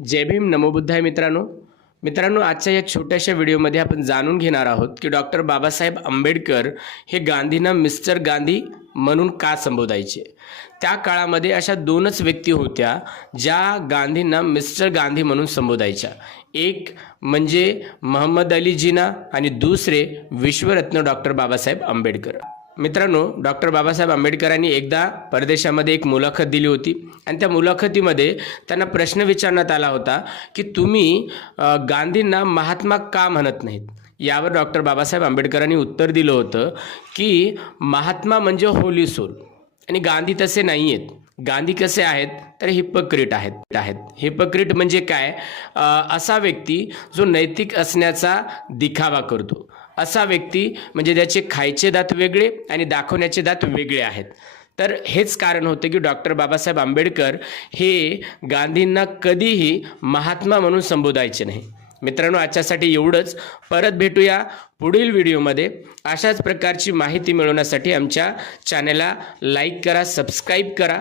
जय भीम नमोबुद्धाय मित्रांनो. मित्रांनो आजच्या या छोट्याशा व्हिडिओमध्ये आपण जाणून घेणार आहोत की डॉक्टर बाबासाहेब आंबेडकर हे गांधींना मिस्टर गांधी म्हणून का संबोधायचे? त्या काळामध्ये अशा दोनच व्यक्ती होत्या ज्या गांधींना मिस्टर गांधी म्हणून संबोधायच्या. एक म्हणजे महम्मद अली जिना आणि दुसरे विश्वरत्न डॉक्टर बाबासाहेब आंबेडकर. मित्रांनो डॉक्टर बाबासाहेब आंबेडकरांनी एकदा परदेशामध्ये एक मुलाखत दिली होती. आणि त्या मुलाखतीमध्ये त्यांना प्रश्न विचारण्यात आला होता की तुम्ही गांधींना महात्मा का म्हणत नाहीत? यावर डॉक्टर बाबासाहेब आंबेडकरांनी उत्तर दिलं होतं की महात्मा म्हणजे होली सोल. आणि गांधी तसे नाही आहेत गांधी कसे आहेत? तर हिपक्रिट आहेत आहेत. हिपक्रिट म्हणजे काय? असा व्यक्ती जो नैतिक असण्याचा दिखावा करतो. असा व्यक्ती म्हणजे त्याचे खायचे दात वेगळे आणि दाखवण्याचे दात वेगळे आहेत. तर हेच कारण होतं की डॉक्टर बाबासाहेब आंबेडकर हे गांधींना कधीही महात्मा म्हणून संबोधायचे नाही. मित्रांनो आजच्यासाठी एवढंच. परत भेटूया पुढील व्हिडिओमध्ये. अशाच प्रकारची माहिती मिळवण्यासाठी आमच्या चॅनलला लाईक करा सबस्क्राईब करा.